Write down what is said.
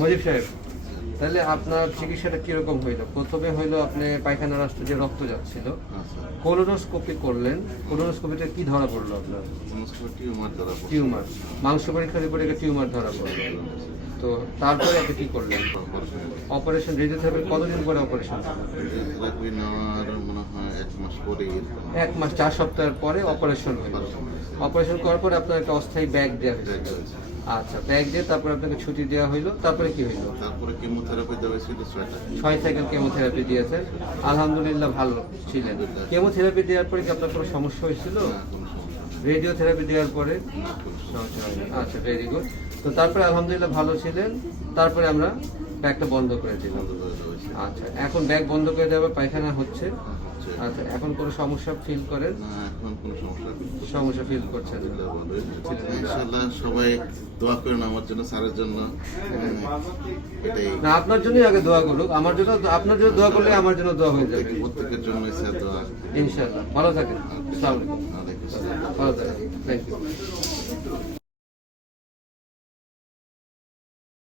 মজিব সাহেব তাহলে আপনার চিকিৎসাটা কীরকম হইল? প্রথমে হইল আপনি পায়খানা রাস্তা যে রক্ত যাচ্ছিল আচ্ছা। কোলোনোস্কোপি করলেন কোলোনোস্কোপিতে কি ধরা পড়ল আপনার? টিউমার মাংস পরীক্ষা রিপোর্টে টিউমার ধরা পড়ল। তো তারপরে আপনি কি করলেন? অপারেশন রেডিওথেরাপি কতদিন পরে অপারেশন মনে হয় পরে এক মাস চার সপ্তাহের পরে অপারেশন হইল অপারেশন করার পরে আপনার একটা অস্থায়ী ব্যাগ দেওয়া হয়েছে। আচ্ছা ব্যাগ দিয়ে তারপরে আপনাকে ছুটি দেওয়া হইল। তারপরে কি হইল? তারপরে কেমোথেরাপি দেওয়া ছিল ছয় সাইকেল কেমোথেরাপি দিয়েছে আলহামদুলিল্লাহ ভালো ছিলেন। কেমোথেরাপি দেওয়ার পরে কি আপনার কোনো সমস্যা হয়েছিল? রেডিওথেরাপি দেওয়ার পরে। আচ্ছা ভেরি গুড তো তারপরে আলহামদুলিল্লাহ ভালো ছিলেন। তারপরে আমরা ব্যাগটা বন্ধ করে দিলাম। আচ্ছা এখন ব্যাগ বন্ধ করে দেওয়ার পায়খানা হ্যাঁ, হচ্ছে। আচ্ছা এখন কোনো সমস্যা ফিল করেন? না এখন কোনো সমস্যা সমস্যা ফিল করছেন। ইনশাআল্লাহ সবাই দোয়া করেন আমার জন্য স্যারের জন্য। হ্যাঁ, এটাই। না আপনার জন্যই আগে দোয়া করুক। আমার জন্য আপনার জন্য দোয়া করলে আমার জন্য দোয়া হয়ে যাবে। প্রত্যেকের জন্য স্যার দোয়া। ইনশাআল্লাহ। ভালো থাকেন। আসসালামু আলাইকুম। আলাইকুম ভালো থাকেন। Thank you